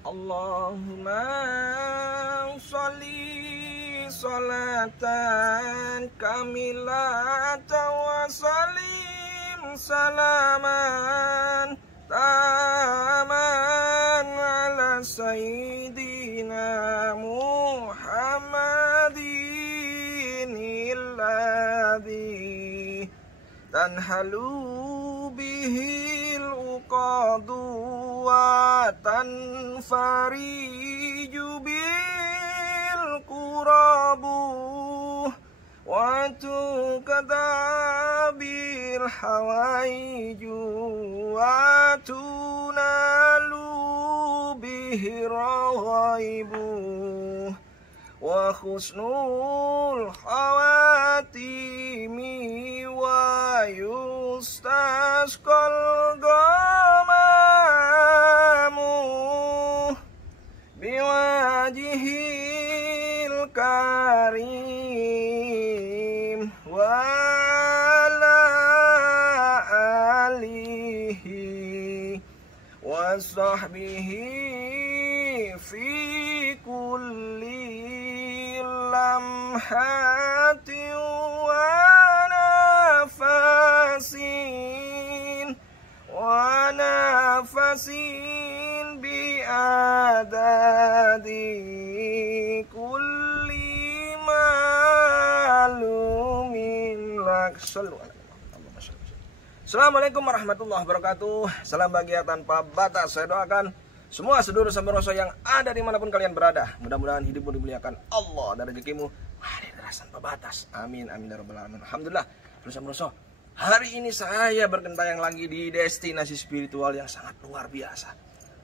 Allahumma sholli sholatan kamilatan wa salim salaman taman ala sayyidina Muhammadin illadhi tanhalu bihil uqadu wa tanfariju bil qurabu wa tukadabil hawaiju wa tunalu bihi raghaibu wa khusnul khawatimi wa yustasqal gamamu biwajihil karim wa ala alihi wa sahbihi fi kulli lamhatin wa nafasin bi adadi kulli malumin lak. Assalamualaikum warahmatullahi wabarakatuh. Salam bahagia tanpa batas. Saya doakan semua sedulur samuroso yang ada dimanapun kalian berada, mudah-mudahan hidupmu dimuliakan Allah dan rezekimu ada terasa tanpa batas. Amin amin ya rabbal alamin. Alhamdulillah, sedulur samuroso, hari ini saya berkentayang lagi di destinasi spiritual yang sangat luar biasa.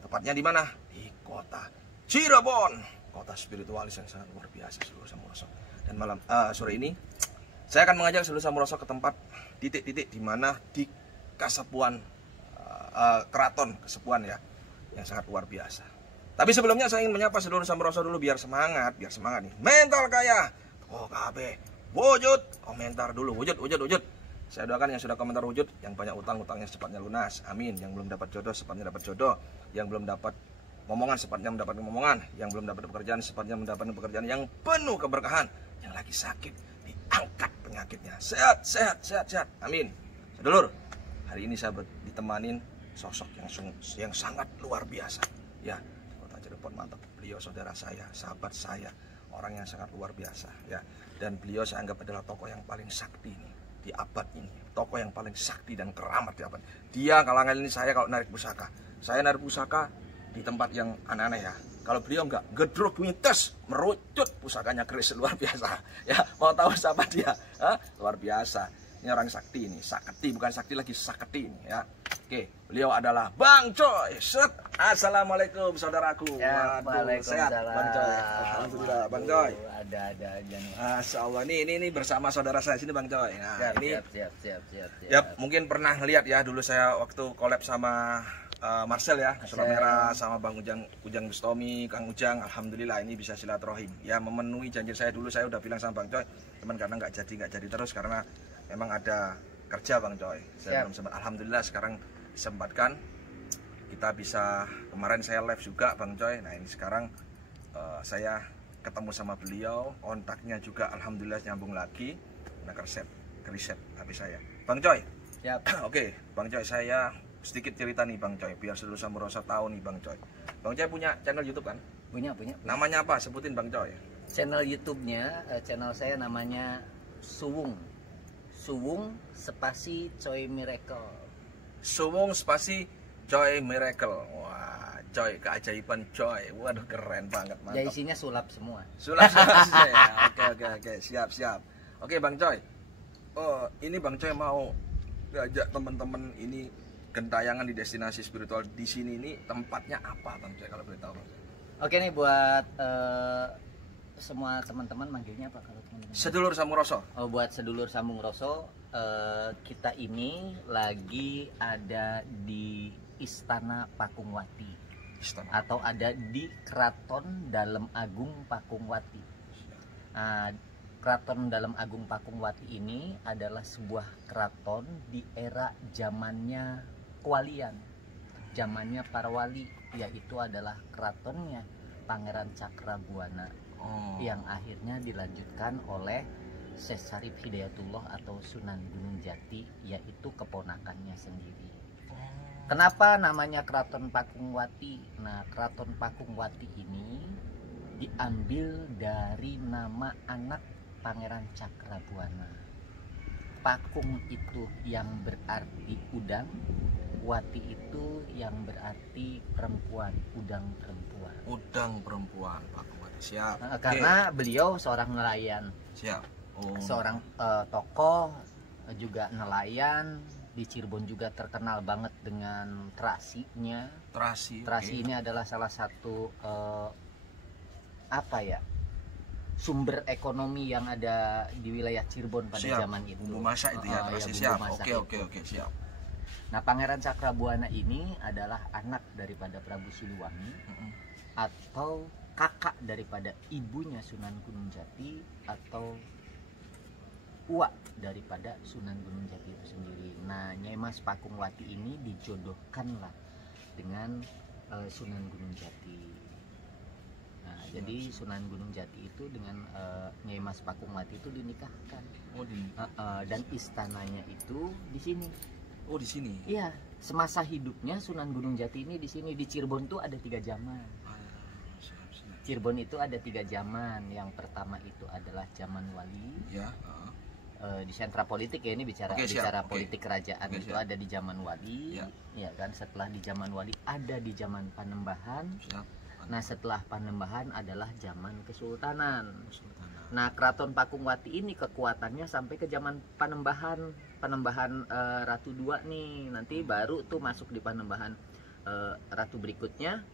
Tepatnya di mana? Di kota Cirebon, kota spiritualis yang sangat luar biasa, sedulur samuroso. Dan malam sore ini saya akan mengajak sedulur samuroso ke tempat titik-titik di mana di Kasepuan, keraton Kasepuan ya, yang sangat luar biasa. Tapi sebelumnya saya ingin menyapa sedulur samuroso dulu biar semangat nih. Mental kaya, oh KB, wujud, komentar dulu, wujud. Saya doakan yang sudah komentar wujud, yang banyak utangnya secepatnya lunas, amin. Yang belum dapat jodoh secepatnya dapat jodoh, yang belum dapat momongan secepatnya mendapat momongan, yang belum dapat pekerjaan secepatnya mendapat pekerjaan yang penuh keberkahan, yang lagi sakit diangkat penyakitnya, sehat, amin. Sedulur, hari ini saya ditemanin sosok yang sangat luar biasa ya, di kota Cirebon. Mantap, beliau saudara saya, sahabat saya, orang yang sangat luar biasa ya. Dan beliau saya anggap adalah tokoh yang paling sakti nih di abad ini, tokoh yang paling sakti dan keramat di abad. Dia kalangan ini saya kalau narik pusaka, saya narik pusaka di tempat yang aneh-aneh ya. Kalau beliau enggak, gedruk bunyi tes, merucut pusakanya keris, luar biasa ya. Mau tahu siapa dia? Luar biasa. Ini orang sakti ini, sakti, bukan sakti lagi, sakti ini ya. Oke, beliau adalah Bang Coy. Assalamualaikum saudaraku. Ya, sehat Bang Coy. Alhamdulillah Bang Coy. Ada aja nih. Masya Allah, ini bersama saudara saya sini Bang Coy. Nah, siap. Ya, mungkin pernah lihat ya dulu saya waktu collab sama Marcel ya, Sulam Merah, sama Bang Ujang Bustomi, Kang Ujang. Alhamdulillah ini bisa silaturahim. Ya, memenuhi janji saya dulu. Saya udah bilang sama Bang Coy, teman, karena nggak jadi terus karena memang ada kerja Bang Coy. Saya belum sempat. Alhamdulillah sekarang disempatkan, kita bisa. Kemarin saya live juga Bang Coy. Nah ini sekarang saya ketemu sama beliau, kontaknya juga alhamdulillah nyambung lagi. Nah ke riset HP saya Bang Coy. Oke Bang Coy, saya sedikit cerita nih Bang Coy, biar seluruh samuroso tahu nih Bang Coy. Bang Coy punya channel YouTube kan? Punya. Namanya apa? Sebutin Bang Coy. Channel YouTube-nya, channel saya namanya Suwung spasi Coy Miracle. Suwung spasi Coy Miracle. Wah, Coy, keajaiban Coy. Waduh, keren banget, mantap. Ya isinya sulap semua. Sulap ya. Oke, siap. Oke, Bang Coy. Oh, ini Bang Coy mau ngajak teman-teman ini gentayangan di destinasi spiritual di sini. Ini tempatnya apa, Bang Coy, kalau boleh tahu, Bang Coy? Oke nih buat semua teman-teman, manggilnya apa kalau teman-teman? Sedulur Samuroso. Oh, buat sedulur Samuroso, kita ini lagi ada di Istana Pakungwati. Atau ada di Keraton Dalem Agung Pakungwati. Keraton Dalem Agung Pakungwati ini adalah sebuah keraton di era zamannya kewalian, zamannya para wali yaitu adalah keratonnya Pangeran Cakrabuana yang akhirnya dilanjutkan oleh Syekh Syarif Hidayatullah atau Sunan Gunung Jati, yaitu keponakannya sendiri. Kenapa namanya Keraton Pakungwati? Nah, Keraton Pakungwati ini diambil dari nama anak Pangeran Cakrabuana. Pakung itu yang berarti udang, Wati itu yang berarti perempuan, udang perempuan. Udang perempuan, Pakungwati. Siap. Karena beliau seorang nelayan. Siap. Seorang tokoh, juga nelayan. Di Cirebon juga terkenal banget dengan terasinya. Terasi ini adalah salah satu sumber ekonomi yang ada di wilayah Cirebon pada zaman itu. Bumbu masak itu ya, terasi. Siap. Oke, siap. Nah, Pangeran Cakrabuana ini adalah anak daripada Prabu Siliwangi atau kakak daripada ibunya Sunan Gunung Jati atau uak daripada Sunan Gunung Jati itu sendiri. Nah, Nyai Mas Pakungwati ini dijodohkanlah dengan Sunan Gunung Jati. Nah, jadi Sunan Gunung Jati itu dengan Nyai Mas Pakungwati itu dinikahkan. Dan istananya itu di sini. Oh, di sini. Iya, semasa hidupnya Sunan Gunung Jati ini di sini. Di Cirebon tuh ada 3 zaman. Cirebon itu ada 3 zaman. Yang pertama itu adalah zaman wali. Ya. Di sentra politik ya, ini bicara politik kerajaan. Itu ada di zaman wali. Ya kan, setelah di zaman wali ada di zaman Panembahan. Nah, setelah Panembahan adalah zaman Kesultanan. Nah, Keraton Pakungwati ini kekuatannya sampai ke zaman Panembahan Ratu II nih. Nanti baru tuh masuk di Panembahan Ratu berikutnya,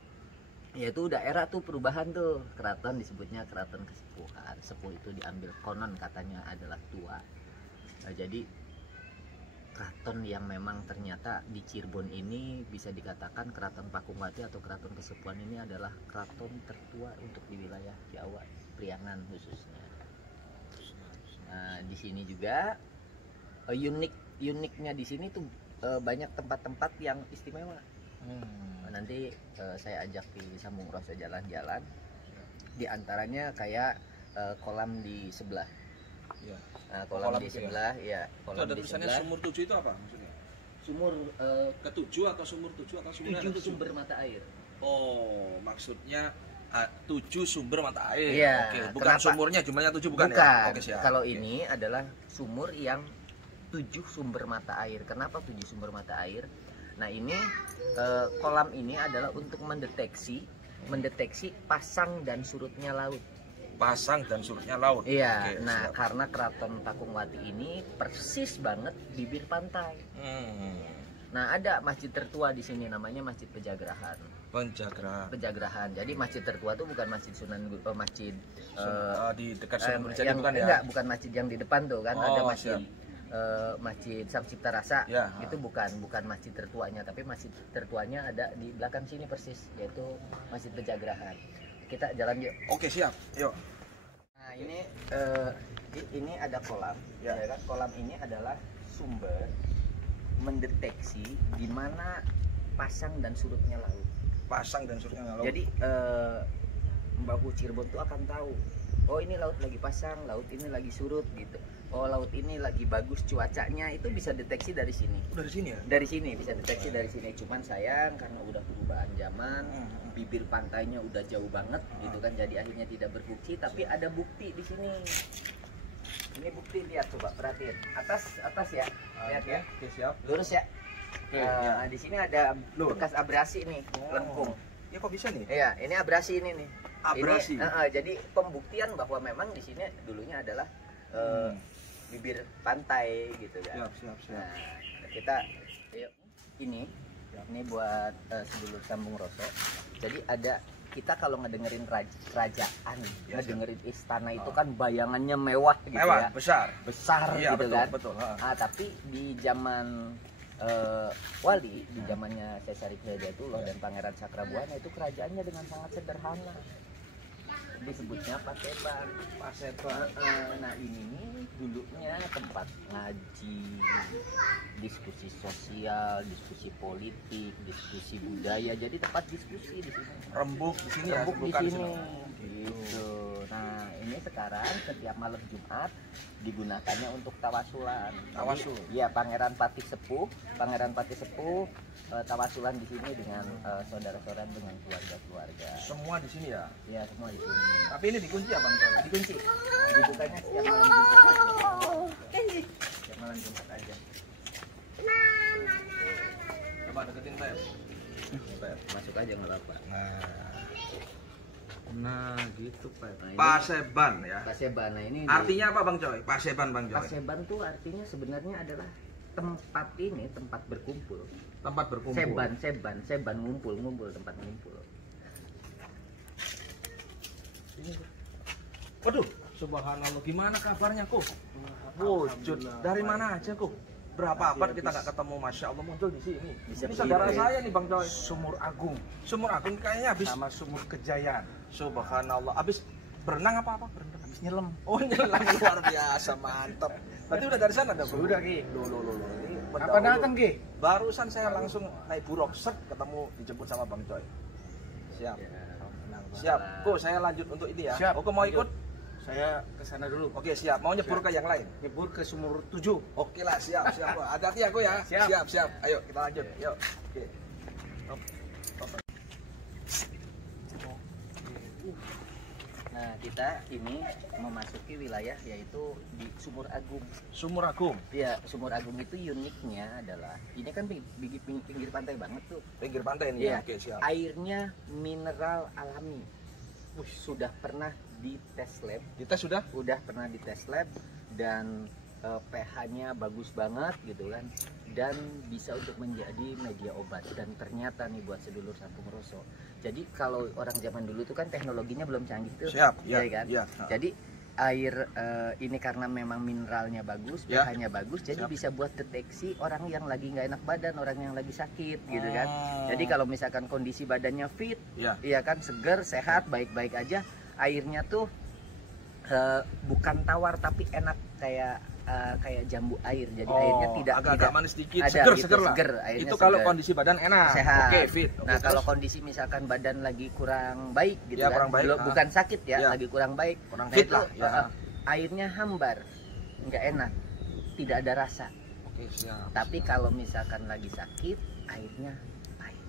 yaitu daerah tuh perubahan tuh. Keraton disebutnya Keraton Kesepuhan. Sepuh itu diambil konon katanya adalah tua. Nah, jadi keraton yang memang ternyata di Cirebon ini bisa dikatakan Keraton Pakungwati atau Keraton Kesepuhan ini adalah keraton tertua untuk di wilayah Jawa, Priangan khususnya. Nah, di sini juga uniknya di sini tuh banyak tempat-tempat yang istimewa. Nanti saya ajak di Sambung Roso jalan-jalan. Di antaranya kayak kolam di sebelah. Ya. Nah, kolam di sebelah, ya. Kolam ada tulisannya sumur 7 itu apa maksudnya? Sumur ke-7 atau sumur 7 atau sumur 7 sumber mata air. Oh, maksudnya 7 sumber mata air. Iya. Oke, bukan Kenapa? sumurnya jumlahnya 7 bukan ya? Bukan. Oke, siap. Kalau ini adalah sumur yang 7 sumber mata air. Kenapa 7 sumber mata air? Nah, ini kolam ini adalah untuk mendeteksi pasang dan surutnya laut. Pasang dan surutnya laut. Iya. Oke, nah, siap. karena Keraton Pakungwati ini persis banget bibir pantai. Nah, ada masjid tertua di sini namanya Masjid Pejagrahan. Pejagrahan. Jadi masjid tertua itu bukan masjid masjid di dekat Sunan Gunung Jati yang, bukan ya? Enggak, bukan masjid yang di depan tuh kan. Ada masjid Masjid Sang Cipta Rasa. Ya, itu bukan masjid tertuanya, tapi masjid tertuanya ada di belakang sini persis, yaitu Masjid Pejagrahan. Kita jalan yuk. Oke, siap. Yuk. Nah, ini ada kolam. Ya. Ya kan? Kolam ini adalah sumber mendeteksi di mana pasang dan surutnya laut. Pasang dan surutnya laut. Jadi Mbak Cirebon tuh akan tahu, oh ini laut lagi pasang, laut ini lagi surut gitu. Oh, laut ini lagi bagus cuacanya, itu bisa deteksi dari sini. Dari sini ya? Dari sini bisa deteksi dari sini. Cuman sayang karena udah perubahan zaman, bibir pantainya udah jauh banget gitu kan, jadi akhirnya tidak berfungsi. Tapi ada bukti di sini. Ini bukti, lihat coba perhatiin. Atas ya. Lihat ya. Oke, siap. Lurus ya. Di sini ada bekas abrasi nih, lengkung. Ya, kok bisa nih? Iya, ini abrasi ini nih. Abrasi. Ini, jadi pembuktian bahwa memang di sini dulunya adalah bibir pantai gitu kan. Siap. Nah, kita ini buat sedulur Sambung Roso. Jadi ada kita kalau ngedengerin kerajaan, ngedengerin istana itu kan bayangannya mewah gitu ya. Besar iya, gitu betul, kan. Betul. Tapi di zaman wali, di zamannya Syekh Syarif Hidayatullah dan Pangeran Cakrabuana itu kerajaannya dengan sangat sederhana. disebutnya Paseban. Paseban. Nah ini nih dulunya tempat ngaji, diskusi sosial, diskusi politik, diskusi budaya. Jadi tempat diskusi di sini. Rembuk di sini ya. Rembuk di sini. Gitu. Nah ini sekarang setiap malam Jumat digunakannya untuk tawasulan. Tawasul. Iya, Pangeran Patih Sepuh tawasulan di sini dengan saudara-saudara, dengan keluarga-keluarga. Semua di sini ya? Iya, semua di sini. Tapi ini dikunci apa Bang Coy? Dikunci. Dibukanya setiap malam Jumat. Setiap malam Jumat aja. Coba deketin saya. Masuk aja nggak apa-apa. Nah gitu Pak. Nah, Paseban ya. Paseban. Nah ini artinya apa Bang Coy? Paseban Bang Coy. Paseban tuh artinya sebenarnya adalah tempat berkumpul. Tempat berkumpul. Seban ngumpul tempat ngumpul. Waduh, subhanallah, gimana kabarnya kok? Wujud dari mana aja kok? Berapa abad kita nggak ketemu, masya Allah muncul di sini. Ini saudara saya nih Bang Coy. Sumur Agung. Sumur Agung kayaknya habis Sama Sumur Kejayaan. subhanallah, habis berenang apa? Berenang. Habis nyelam. Oh nyelam, luar biasa, mantap. Berarti udah dari sana dah Bro? Sudah Ki. Loh. Ini Apa datang Ki? barusan saya langsung naik buruk, set ketemu dijemput sama Bang Coy. Siap. Siap. Kok saya lanjut untuk ini ya. Siap. Oke, mau ikut? Saya ke sana dulu. Oke, siap. Mau nyebur ke yang lain? Nyebur ke Sumur 7. Oke lah, siap. Hati-hati aku ya. Siap. Ayo kita lanjut. Yuk. Oke. Nah kita ini memasuki wilayah yaitu di Sumur Agung. Sumur Agung. Iya, Sumur Agung itu uniknya adalah ini kan pinggir pantai banget tuh. Pinggir pantai ini Iya. ya. Oke, siap. Airnya mineral alami. Sudah pernah di tes lab. Kita sudah Pernah di tes lab dan pH-nya bagus banget gitu kan, dan bisa untuk menjadi media obat. Dan ternyata nih buat sedulur Sampung Roso, jadi kalau orang zaman dulu tuh kan teknologinya belum canggih tuh. Siap, ya kan. Ya. Jadi air ini karena memang mineralnya bagus, Ya. pH-nya bagus, jadi Siap. bisa buat deteksi orang yang lagi nggak enak badan, orang yang lagi sakit gitu kan. Jadi kalau misalkan kondisi badannya fit, Ya. iya kan, seger, sehat, baik-baik aja, airnya tuh bukan tawar tapi enak kayak jambu air. Jadi airnya tidak agak manis sedikit, ada seger gitu, lah. seger, airnya Itu kalau seger. kondisi badan enak. Sehat. Oke, fit. Nah, kalau kondisi misalkan badan lagi kurang baik gitu Ya, kan, kurang baik, bukan sakit ya, Ya. lagi kurang baik, Kurang nah, fit itu lah, ya. airnya hambar, nggak enak, tidak ada rasa. Oke, siap. Tapi kalau misalkan lagi sakit, airnya pahit.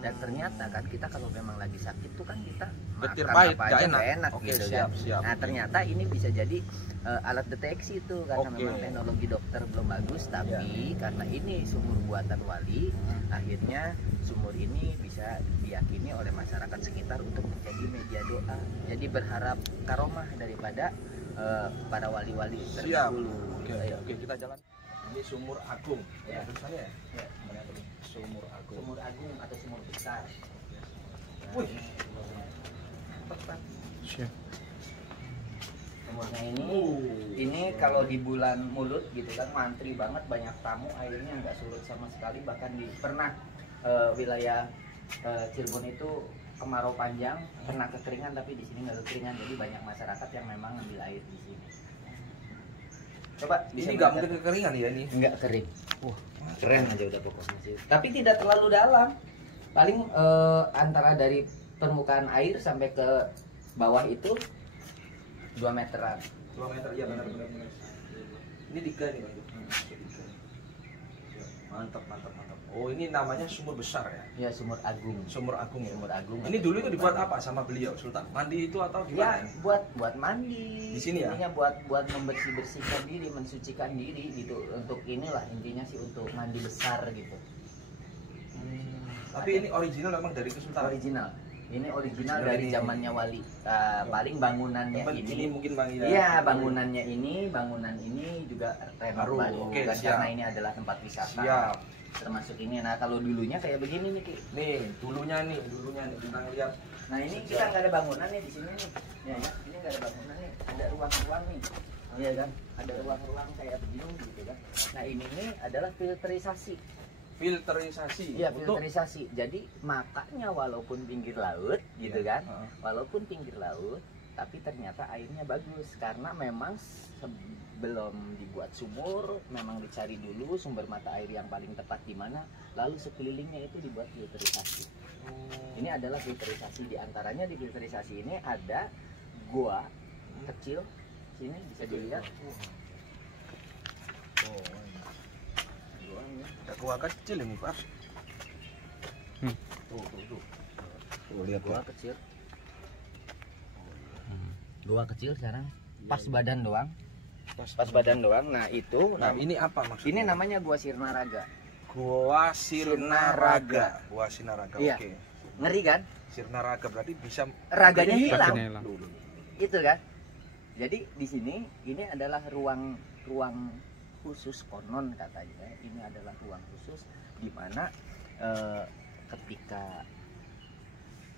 Dan ternyata kan kita kalau memang lagi sakit tuh kan kita Getir makan pahit, apa nggak aja enak. nggak enak Oke, gitu siap, kan. siap. Nah ternyata ini bisa jadi alat deteksi itu karena Oke. memang teknologi dokter belum bagus, tapi karena ini sumur buatan wali, akhirnya sumur ini bisa diyakini oleh masyarakat sekitar untuk menjadi media doa. Jadi berharap karomah daripada para wali-wali Siap. terdahulu. Ayo. Oke, kita jalan. Ini Sumur Agung. Ya. Terus saya ya? Ya. Sumur Agung. Sumur agung atau sumur besar. Wih. Tepat. Siap. Sumurnya ini kalau di bulan Mulut gitu kan, mantri banget, banyak tamu, airnya nggak surut sama sekali. Bahkan di pernah wilayah Cirebon itu kemarau panjang, pernah kekeringan, tapi di sini nggak kekeringan. Jadi banyak masyarakat yang memang ngambil air di sini. Coba bisa Ini nggak melihat. mungkin kekeringan ya ini. Nggak kering. Wah, keren aja udah pokoknya sih. Tapi tidak terlalu dalam. Paling antara dari permukaan air sampai ke bawah itu 2 meteran. 2 meter, iya benar. Ini 3 nih Bang. Mantap. Oh, ini namanya sumur besar ya? Ya, sumur agung. Sumur Agung ya? Sumur agung. Ini dulu itu dibuat apa sama beliau, Sultan? Mandi itu atau Ya, gimana? buat mandi. Di sini ya? Intinya buat membersihkan diri, mensucikan diri gitu. Untuk inilah intinya sih, untuk mandi besar gitu. Tapi ini original memang dari Kesultanan? Original. Ini original Original dari ini. zamannya Wali. Paling bangunannya Ini mungkin Bang Ida. Iya, bangunan ini juga Baru, renov oke, kan, siap. karena ini adalah tempat wisata. Siap. Termasuk ini. Nah, kalau dulunya kayak begini nih, Ki. Nih, dulunya nih kita lihat. Nah, ini kita nggak ada bangunan nih di sini nih. Ya, ini nggak ada bangunan nih. Ada ruang-ruang nih. Iya kan? Ada ruang-ruang kayak begini gitu kan. Nah, ini nih adalah filterisasi. filterisasi. Iya, filterisasi. Jadi makanya walaupun pinggir laut gitu kan, walaupun pinggir laut, tapi ternyata airnya bagus karena memang sebelum dibuat sumur memang dicari dulu sumber mata air yang paling tepat di mana, lalu sekelilingnya itu dibuat filterisasi. Ini adalah filterisasi, diantaranya di filterisasi ini ada gua kecil, sini bisa dilihat. Gua kecil ini Pak. Tuh lihat Gua kecil. Gua kecil sekarang pas badan doang. Pas badan doang. Nah, itu ini apa maksudnya? Ini namanya Gua Sirnaraga. Gua Sirnaraga. Gua Sirnaraga. Iya. Oke. Ngeri kan? Sirnaraga berarti bisa Raganya hilang. Dulu. Itu kan. Jadi di sini ini adalah ruang khusus, konon katanya. Ini adalah ruang khusus di mana ketika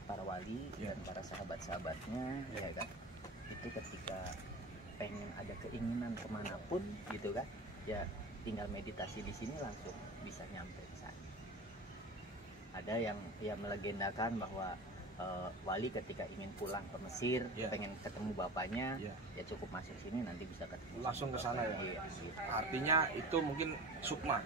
para wali dan para sahabat-sahabatnya ya kan, itu ketika pengen ada keinginan kemanapun gitu kan, ya tinggal meditasi di sini langsung bisa nyampe ke sana. Ada yang ya melegendakan bahwa wali ketika ingin pulang ke Mesir, pengen ketemu bapaknya, ya cukup masuk sini nanti bisa ketemu. Langsung ke sana ya. Iya, gitu. Artinya itu mungkin sukma.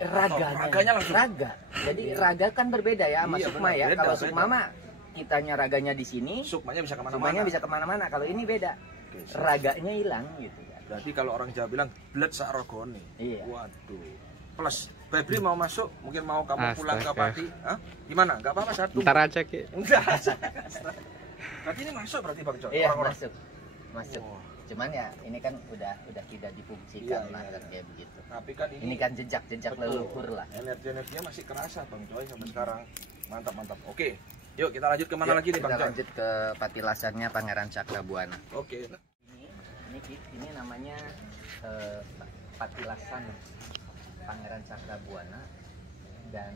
Raganya langsung. Raga. Jadi raga kan berbeda ya sama sukma ya. Kalau sukma mah kitanya raganya di sini, sukmanya bisa kemana-mana. sukmanya bisa kemana-mana. Kalau ini beda. Raganya hilang gitu kan. Berarti kalau orang Jawa bilang blood sarogone. Iya. Waduh. Plus Febri mau masuk, mungkin mau kamu pulang ke Pati. Hah? Gimana? Enggak apa-apa satu. Ntar aja Ki. Enggak. Berarti ini masuk berarti Bang John. Iya, Orang-orang. masuk. Cuman ya ini kan udah tidak difungsikan lah kan kayak begitu. Tapi kan ini kan jejak leluhur lah. Energinya masih kerasa Bang Joy sampai sekarang. Mantap. Oke. Yuk kita lanjut kemana lagi nih Bang Joy? Kita lanjut ke patilasannya Pangeran Cakrabuana. Oke. Ini namanya patilasan Pangeran Cakrabuana dan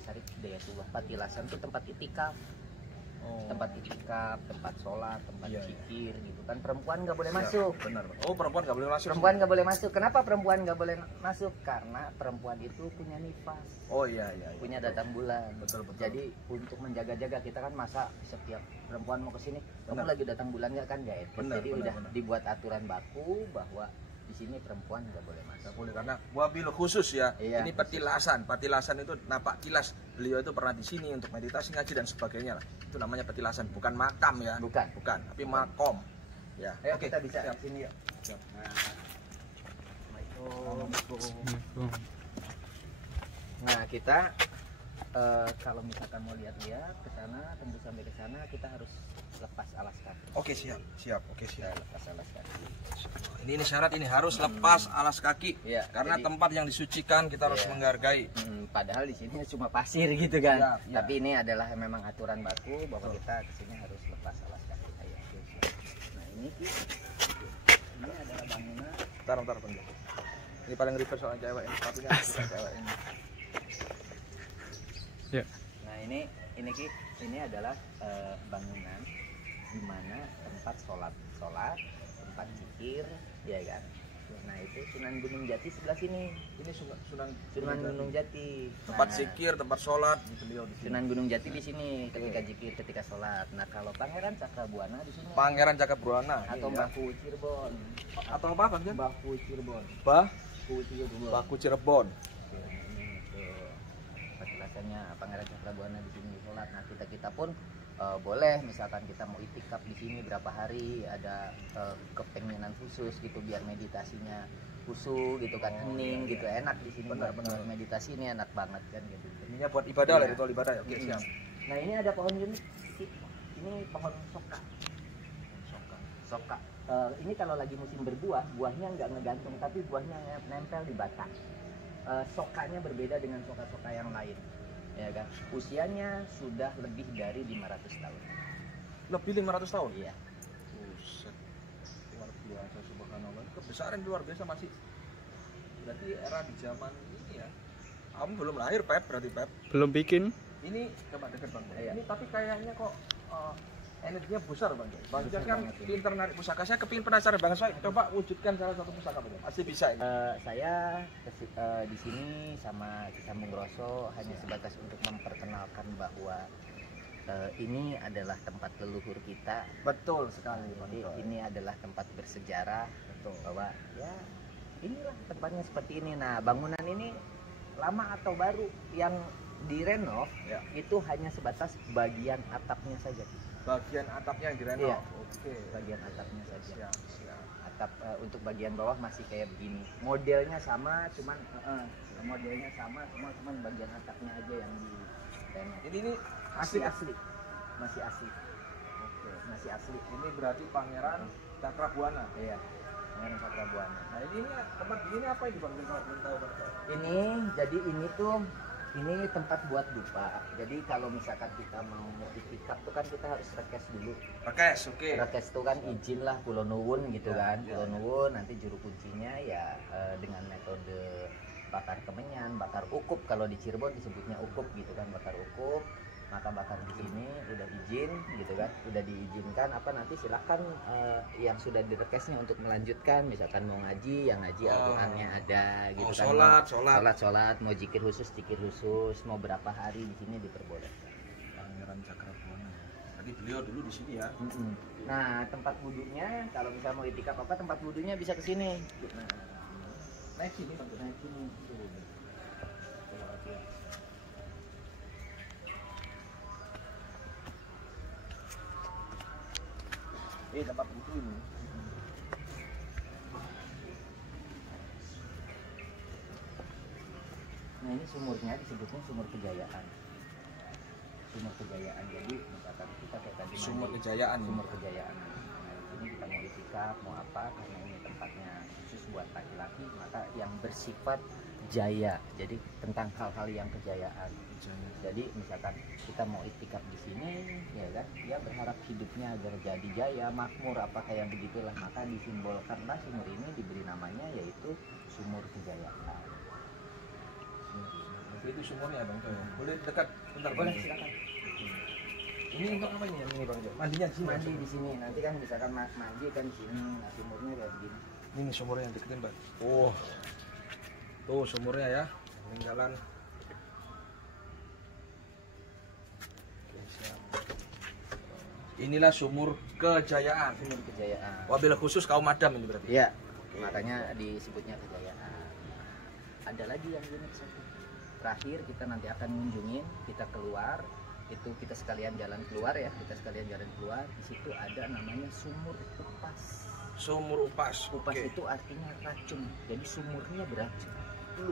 Syarif Hidayatullah. Patilasan itu tempat itikaf. Tempat itikaf, tempat sholat, tempat zikir gitu kan. Perempuan nggak boleh masuk. Benar. Oh, perempuan nggak boleh masuk. Perempuan nggak boleh masuk. Kenapa perempuan nggak boleh masuk? Karena perempuan itu punya nifas. Oh iya. Punya datang bulan. Betul. Jadi untuk menjaga-jaga kita kan masa setiap perempuan mau kesini, kamu lagi datang bulannya kan nggak etis. Jadi udah dibuat aturan baku bahwa di sini perempuan nggak boleh masuk. Nggak boleh karena wabil khusus ya. Iya, ini petilasan. Petilasan itu napak tilas. Beliau itu pernah di sini untuk meditasi, ngaji dan sebagainya lah. Itu namanya petilasan, bukan makam ya. Bukan, tapi makom. Ya. Ayo Oke, kita bisa siap. sini yuk. Siap. Nah kita kalau misalkan mau lihat-lihat ke sana, tembus sampai ke sana, kita harus lepas alas kaki. Oke, siap. Oke, siap. Lepas alas kaki. Ini syarat, ini harus lepas alas kaki. Ya, karena jadi, tempat yang disucikan kita harus menghargai. Padahal di sini cuma pasir gitu kan. Ya. Tapi ini adalah memang aturan baku bahwa kita kesini harus lepas alas kaki. Ayo, nah ini adalah bangunan. Bentar, bentar. Ini paling ribet soal cewek ini, sepatunya cewek ini. Ya. Nah ini adalah bangunan di mana tempat sholat, tempat zikir, ya kan. Nah itu Sunan Gunung Jati sebelah sini. Ini Sunan Gunung Jati. Tempat zikir, tempat sholat beliau di sini. Sunan Gunung Jati di sini ketika zikir, ketika sholat. Nah kalau Pangeran Cakrabuana di sini. Pangeran Cakrabuana Atau Baku Cirebon. Atau apa Bang? Baku Cirebon. Baku Cirebon. Patilasannya Pangeran Cakrabuana di sini sholat. Nah kita pun boleh misalkan kita mau itikaf di sini berapa hari, ada kepengenan khusus gitu biar meditasinya khusyuk gitu kan, hening gitu, enak di sini. Benar. Meditasi ini enak banget kan gitu. Ininya buat ibadah lah, ritual ibadah ya. Oke, siap. Nah ini ada pohon unik. Ini pohon soka. Ini kalau lagi musim berbuah, buahnya nggak ngegantung, tapi buahnya nempel di batang. Sokanya berbeda dengan soka-soka yang lain, ya kan. Usianya sudah lebih dari 500 tahun. Lebih 500 tahun? Iya. Buset. Luar biasa, subhanallah. Kebesaran luar biasa masih. Berarti era di zaman ini ya. Kamu belum lahir, Pep, berarti Pep. Belum bikin. Ini coba deket Bang. Iya. Ini tapi kayaknya kok energinya besar Bang Coy. Bang Coy kan pinter narik pusaka. Saya kepingin penasaran Bang Coy, coba wujudkan salah satu pusaka Bang Coy. Pasti bisa ini. Saya di sini sama Cisambung Grosso hanya sebatas untuk memperkenalkan bahwa ini adalah tempat leluhur kita. Betul sekali Bang Jadi Coy. ini adalah tempat bersejarah. Betul. Bahwa ya inilah tempatnya seperti ini. Nah, bangunan ini lama atau baru, yang direnov Ya. itu hanya sebatas bagian atapnya saja. Bagian atapnya yang direnov. Iya. Oke. Bagian atapnya saja. Siap. Atap untuk bagian bawah masih kayak begini. Modelnya sama, cuman modelnya sama, cuman bagian atapnya aja yang di renov. Ini Masih asli. asli. Masih asli. Oke. Masih asli. Ini berarti Pangeran Cakrabuana. Iya. Pangeran Cakrabuana. Nah ini tempat ini apa ini Bang? Belum tahu Bang Coy. Ini jadi ini tempat buat dupa. Jadi kalau misalkan kita mau itikaf tuh kan kita harus request dulu. Rekes, oke. Request tuh kan izin lah kulo nuwun gitu Ya, kan. ya. Kulo nuwun nanti juru kuncinya ya dengan metode bakar kemenyan, bakar ukup. Kalau di Cirebon disebutnya ukup gitu kan, bakar ukup. Maka bakar di sini udah izin gitu kan, udah diizinkan apa nanti silakan yang sudah direkesnya untuk melanjutkan, misalkan mau ngaji, yang ngaji Al-Qur'annya ada gitu kan. Sholat, mau zikir khusus, mau berapa hari di sini diperbolehkan. Pangeran Cakrabuana. Tadi beliau dulu di sini ya. Nah, tempat wudhunya kalau misalnya mau itikaf apa, tempat wudhunya bisa ke sini. Nah, Naik sini Bang. naik sini. Tempat wudhu ini. Nah, ini sumurnya disebutnya sumur kejayaan. Sumur kejayaan. Jadi misalkan kita kayak tadi Sumur mandi, kejayaan. sumur kejayaan. Nah, di sini kita mau itikaf, mau apa, karena ini tempatnya khusus buat laki-laki, maka yang bersifat jaya. Jadi tentang hal-hal yang kejayaan. Jadi misalkan kita mau itikaf di sini, ya kan, dia berharap hidupnya agar jadi jaya, makmur, apa kayak begitulah. Maka disimbolkanlah sumur ini diberi namanya yaitu sumur kejayaan. Itu sumurnya Bang Coy. Boleh dekat bentar Boleh, Bang? silakan. Ini untuk apa ini Bang Coy? Mandinya di sini. Mandi di sini, nanti kan misalkan mandi kan di sini, nah sumurnya kayak begini. Ini sumurnya yang deketin Bang. Oh. Tuh sumurnya ya. Ini jalan. Oke, siap. Inilah sumur kejayaan. Sumur kejayaan. Wabil khusus kaum Adam ini berarti. Iya, makanya disebutnya kejayaan. Ada lagi yang unik satu. Terakhir kita nanti akan mengunjungin, kita keluar, itu kita sekalian jalan keluar ya, di situ ada namanya sumur upas. Sumur upas. Upas Oke. itu artinya racun, jadi sumurnya beracun.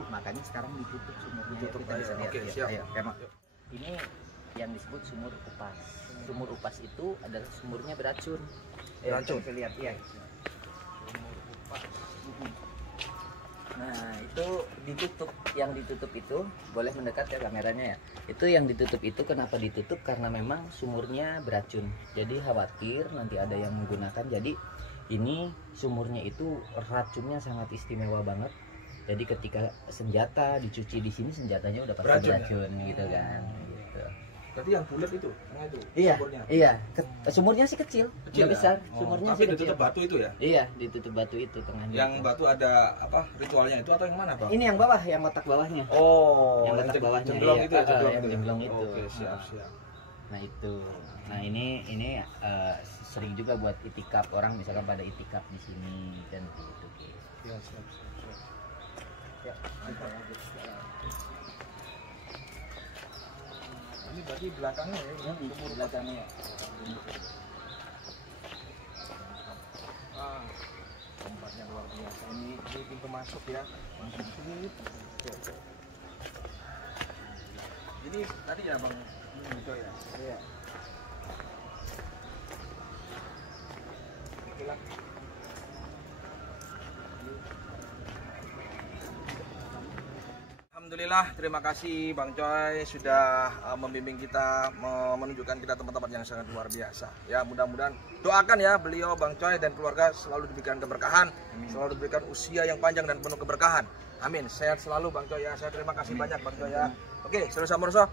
Makanya sekarang ditutup sumurnya. Ditutup, Kita bisa ayo. lihat Oke, ya. siap. Ayo, Kemal. Ini yang disebut sumur upas. Sumur upas itu adalah sumurnya beracun. Beracun. Kita lihat ya. Sumur upas. Nah, itu ditutup. Yang ditutup itu boleh mendekat ya kameranya ya. Itu yang ditutup itu kenapa ditutup? Karena memang sumurnya beracun. Jadi khawatir nanti ada yang menggunakan. Jadi ini sumurnya itu racunnya sangat istimewa banget. Jadi ketika senjata dicuci di sini, senjatanya udah pasti beracun gitu kan. Gitu. Berarti yang bulat itu, tengah itu. Iya, Sumurnya. iya. Sumurnya sih kecil, nggak ya? besar. Oh, Sumurnya tapi sih kecil. ditutup batu itu ya? Iya, ditutup batu itu tengahnya. Yang itu. batu ada apa ritualnya itu atau yang mana Bang? Ini yang bawah, yang kotak bawahnya. Oh, Yang letak bawahnya, jemblong iya. itu ya, jemblong Yang itu. jemblong itu. Oke, siap. Nah itu, nah ini sering juga buat itikaf, orang misalkan pada itikaf di sini kan gitu. Ya, siap. Ya, kita lanjut. Ini berarti belakangnya ya, Yang di belakangnya ya. Tempatnya luar biasa. Ini pintu masuk ya. Ini tadi ya Bang gitu ya. Iya. Itulah. Alhamdulillah, terima kasih Bang Coy sudah membimbing kita, menunjukkan kita tempat-tempat yang sangat luar biasa. Ya, mudah-mudahan doakan ya beliau Bang Coy dan keluarga selalu diberikan keberkahan, selalu diberikan usia yang panjang dan penuh keberkahan. Amin. Sehat selalu Bang Coy ya. Saya terima kasih banyak Bang Coy ya. Oke, saudara Samurso,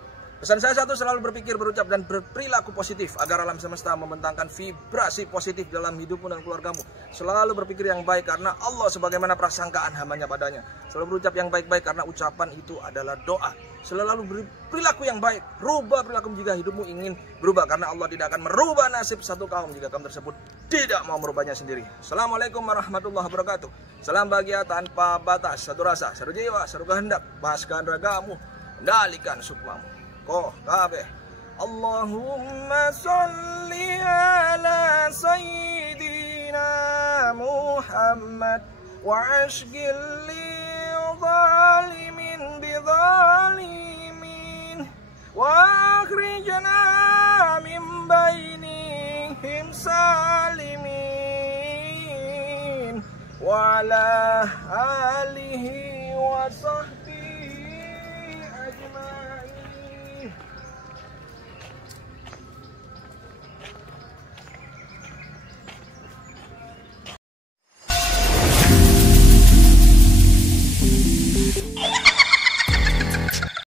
Pesan saya satu, selalu berpikir, berucap, dan berperilaku positif agar alam semesta membentangkan vibrasi positif dalam hidupmu dan keluargamu. Selalu berpikir yang baik karena Allah sebagaimana prasangkaan hambanya padanya. Selalu berucap yang baik-baik karena ucapan itu adalah doa. Selalu berperilaku yang baik. Rubah perilaku jika hidupmu ingin berubah, karena Allah tidak akan merubah nasib satu kaum jika kaum tersebut tidak mau merubahnya sendiri. Assalamualaikum warahmatullahi wabarakatuh. Salam bahagia tanpa batas, satu rasa, satu jiwa, satu kehendak. Bahaskan ragamu, kendalikan sukmamu. Kabeh. Allahumma sholli ala sayyidina Muhammad wa ashghil li zalimin bi zalimin wa akhrijna min bainihim salimin wa ala alihi wa sahbihi